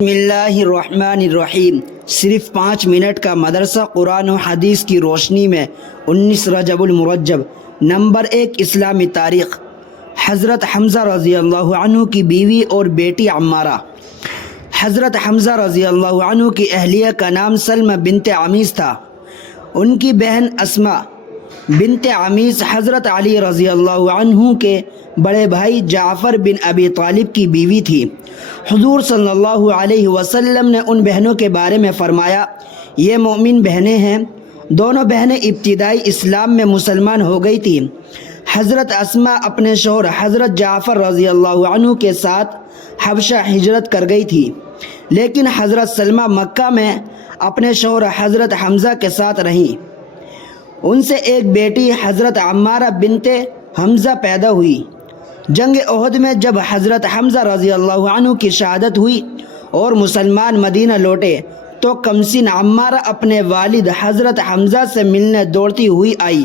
بسم اللہ الرحمن الرحیم۔ صرف 5 منٹ کا مدرسہ قرآن و حدیث کی روشنی میں 19 رجب المرجب۔ نمبر 1، اسلامی تاریخ۔ حضرت حمزہ رضی اللہ عنہ کی بیوی اور بیٹی عمارہ۔ حضرت حمزہ رضی اللہ عنہ کی اہلیہ کا نام سلمہ بنت عمیس تھا۔ ان کی بہن اسماء بنت عمیس حضرت علی رضی اللہ عنہ کے بڑے بھائی جعفر بن ابی طالب کی بیوی تھی۔ حضور صلی اللہ علیہ وسلم نے ان بہنوں کے بارے میں فرمایا، یہ مومن بہنیں ہیں۔ دونوں بہنیں ابتدائی اسلام میں مسلمان ہو گئی تھیں۔ حضرت اسماء اپنے شوہر حضرت جعفر رضی اللہ عنہ کے ساتھ حبشہ ہجرت کر گئی تھی، لیکن حضرت سلمہ مکہ میں اپنے شوہر حضرت حمزہ کے ساتھ رہیں۔ ان سے ایک بیٹی حضرت عمارہ بنت حمزہ پیدا ہوئی۔ جنگ احد میں جب حضرت حمزہ رضی اللہ عنہ کی شہادت ہوئی اور مسلمان مدینہ لوٹے تو کمسن عمارہ اپنے والد حضرت حمزہ سے ملنے دوڑتی ہوئی آئی۔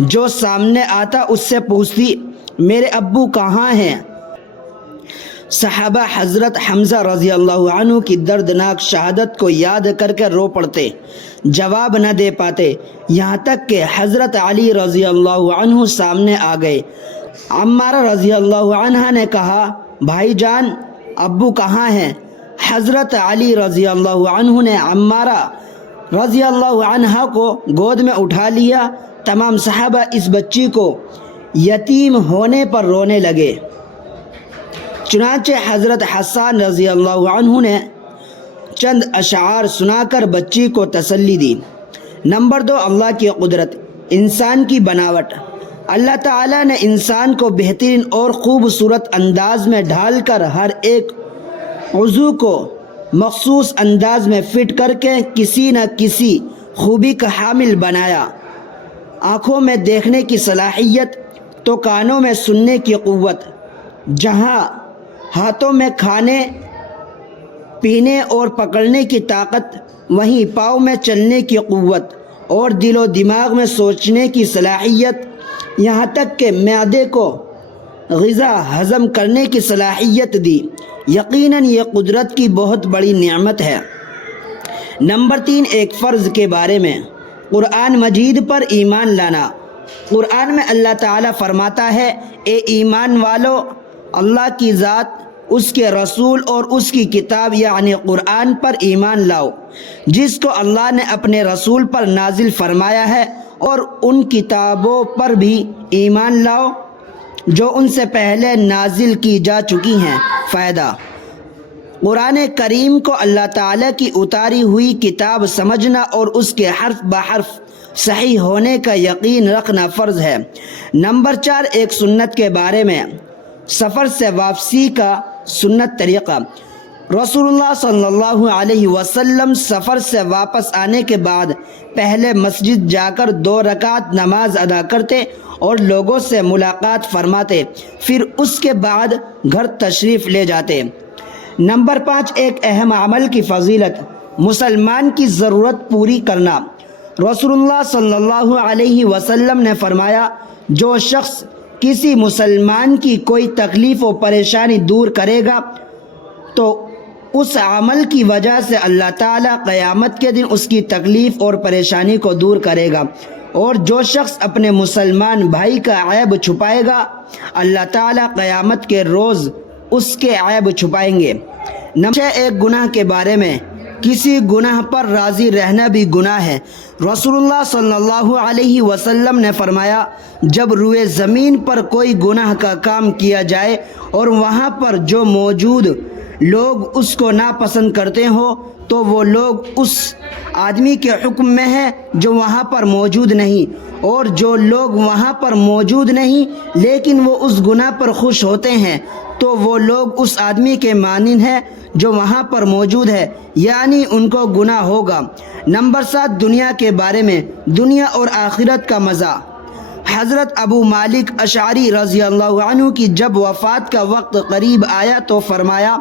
جو سامنے آتا اس سے پوچھتی، میرے ابو کہاں ہیں؟ صحابہ حضرت حمزہ رضی اللہ عنہ کی دردناک شہادت کو یاد کر کے رو پڑتے، جواب نہ دے پاتے، یہاں تک کہ حضرت علی رضی اللہ عنہ سامنے آ گئے۔ عمارہ رضی اللہ عنہ نے کہا، بھائی جان، ابو کہاں ہیں؟ حضرت علی رضی اللہ عنہ نے عمارہ رضی اللہ عنہ کو گود میں اٹھا لیا۔ تمام صحابہ اس بچی کو یتیم ہونے پر رونے لگے۔ چنانچہ حضرت حسان رضی اللہ عنہ نے چند اشعار سنا کر بچی کو تسلی دی۔ نمبر 2، اللہ کی قدرت، انسان کی بناوٹ۔ اللہ تعالیٰ نے انسان کو بہترین اور خوبصورت انداز میں ڈھال کر ہر ایک عضو کو مخصوص انداز میں فٹ کر کے کسی نہ کسی خوبی کا حامل بنایا۔ آنکھوں میں دیکھنے کی صلاحیت تو کانوں میں سننے کی قوت، جہاں ہاتھوں میں کھانے پینے اور پکڑنے کی طاقت، وہیں پاؤں میں چلنے کی قوت اور دل و دماغ میں سوچنے کی صلاحیت، یہاں تک کہ معدے کو غذا ہضم کرنے کی صلاحیت دی۔ یقیناً یہ قدرت کی بہت بڑی نعمت ہے۔ نمبر 3، ایک فرض کے بارے میں، قرآن مجید پر ایمان لانا۔ قرآن میں اللہ تعالیٰ فرماتا ہے، اے ایمان والو، اللہ کی ذات، اس کے رسول اور اس کی کتاب یعنی قرآن پر ایمان لاؤ، جس کو اللہ نے اپنے رسول پر نازل فرمایا ہے، اور ان کتابوں پر بھی ایمان لاؤ جو ان سے پہلے نازل کی جا چکی ہیں۔ فائدہ: قرآن کریم کو اللہ تعالیٰ کی اتاری ہوئی کتاب سمجھنا اور اس کے حرف بحرف صحیح ہونے کا یقین رکھنا فرض ہے۔ نمبر 4، ایک سنت کے بارے میں، سفر سے واپسی کا سنت طریقہ۔ رسول اللہ صلی اللہ علیہ وسلم سفر سے واپس آنے کے بعد پہلے مسجد جا کر 2 رکعت نماز ادا کرتے اور لوگوں سے ملاقات فرماتے، پھر اس کے بعد گھر تشریف لے جاتے۔ نمبر 5، ایک اہم عمل کی فضیلت، مسلمان کی ضرورت پوری کرنا۔ رسول اللہ صلی اللہ علیہ وسلم نے فرمایا، جو شخص کسی مسلمان کی کوئی تکلیف و پریشانی دور کرے گا تو اس عمل کی وجہ سے اللہ تعالیٰ قیامت کے دن اس کی تکلیف اور پریشانی کو دور کرے گا، اور جو شخص اپنے مسلمان بھائی کا عیب چھپائے گا اللہ تعالیٰ قیامت کے روز اس کے عیب چھپائیں گے۔ نمبر 6، ایک گناہ کے بارے میں، کسی گناہ پر راضی رہنا بھی گناہ ہے۔ رسول اللہ صلی اللہ علیہ وسلم نے فرمایا، جب روئے زمین پر کوئی گناہ کا کام کیا جائے اور وہاں پر جو موجود لوگ اس کو ناپسند کرتے ہوں تو وہ لوگ اس آدمی کے حکم میں ہیں جو وہاں پر موجود نہیں، اور جو لوگ وہاں پر موجود نہیں لیکن وہ اس گناہ پر خوش ہوتے ہیں تو وہ لوگ اس آدمی کے مانند ہیں جو وہاں پر موجود ہے، یعنی ان کو گناہ ہوگا۔ نمبر 7، دنیا کے بارے میں، دنیا اور آخرت کا مزہ۔ حضرت ابو مالک اشعری رضی اللہ عنہ کی جب وفات کا وقت قریب آیا تو فرمایا،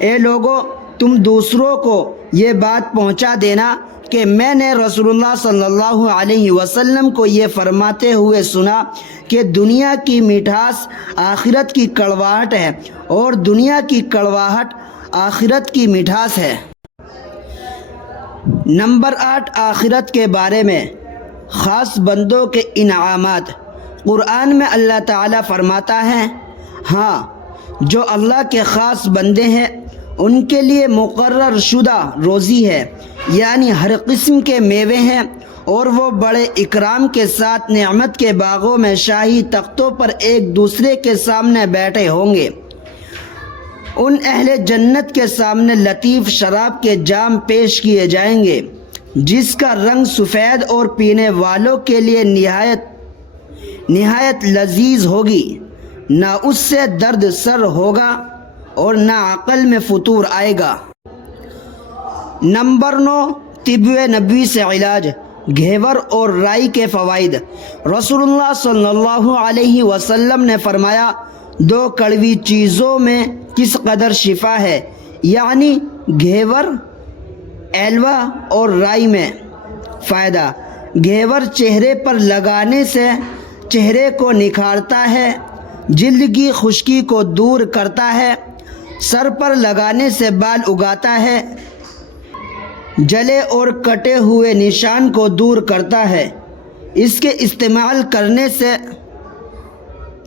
اے لوگو، تم دوسروں کو یہ بات پہنچا دینا کہ میں نے رسول اللہ صلی اللہ علیہ وسلم کو یہ فرماتے ہوئے سنا کہ دنیا کی مٹھاس آخرت کی کڑواہٹ ہے، اور دنیا کی کڑواہٹ آخرت کی مٹھاس ہے۔ نمبر 8، آخرت کے بارے میں خاص بندوں کے انعامات۔ قرآن میں اللہ تعالیٰ فرماتا ہے، ہاں جو اللہ کے خاص بندے ہیں ان کے لیے مقرر شدہ روزی ہے، یعنی ہر قسم کے میوے ہیں، اور وہ بڑے اکرام کے ساتھ نعمت کے باغوں میں شاہی تختوں پر ایک دوسرے کے سامنے بیٹھے ہوں گے۔ ان اہل جنت کے سامنے لطیف شراب کے جام پیش کیے جائیں گے جس کا رنگ سفید اور پینے والوں کے لیے نہایت لذیذ ہوگی، نہ اس سے درد سر ہوگا اور نہ عقل میں فطور آئے گا۔ نمبر 9، طب نبوی سے علاج، گھیور اور رائی کے فوائد۔ رسول اللہ صلی اللہ علیہ وسلم نے فرمایا، 2 کڑوی چیزوں میں کس قدر شفا ہے، یعنی گھیور ایلوا اور رائی میں۔ فائدہ، گھیور چہرے پر لگانے سے چہرے کو نکھارتا ہے، جلد کی خشکی کو دور کرتا ہے، سر پر لگانے سے بال اگاتا ہے، جلے اور کٹے ہوئے نشان کو دور کرتا ہے۔ اس کے استعمال کرنے سے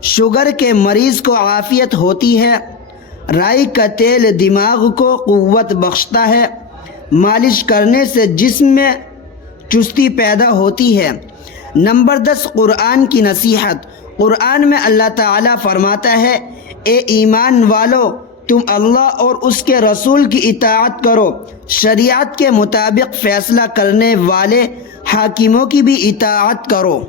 شوگر کے مریض کو عافیت ہوتی ہے۔ رائی کا تیل دماغ کو قوت بخشتا ہے، مالش کرنے سے جسم میں چستی پیدا ہوتی ہے۔ نمبر 10، قرآن کی نصیحت۔ قرآن میں اللہ تعالیٰ فرماتا ہے، اے ایمان والو، تم اللہ اور اس کے رسول کی اطاعت کرو، شریعت کے مطابق فیصلہ کرنے والے حاکموں کی بھی اطاعت کرو۔